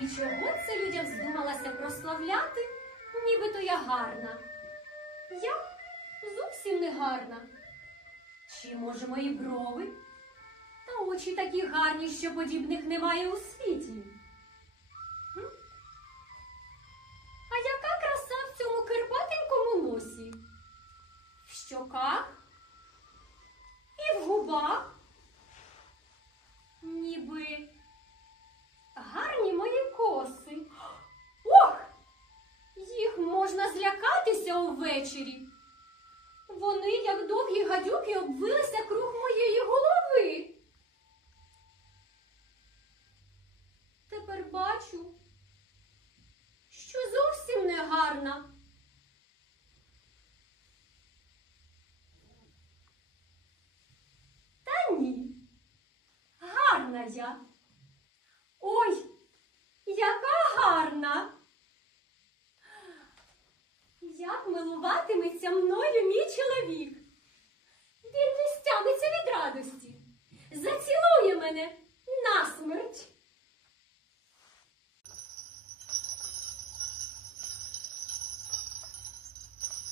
чого це людям здумалася прославляти, нібито я гарна? Я зовсім не гарна. Чи може мої брови? Та очі такі гарні, що подібних немає у світі. А яка краса в цьому кирпатенькому носі? В щоках увечері. Вони, як довгі гадюки, обвилися круг моєї голови. Тепер бачу, що зовсім не гарна. Та ні, гарна я. Ой, яка гарна! Як милуватиметься мною мій чоловік.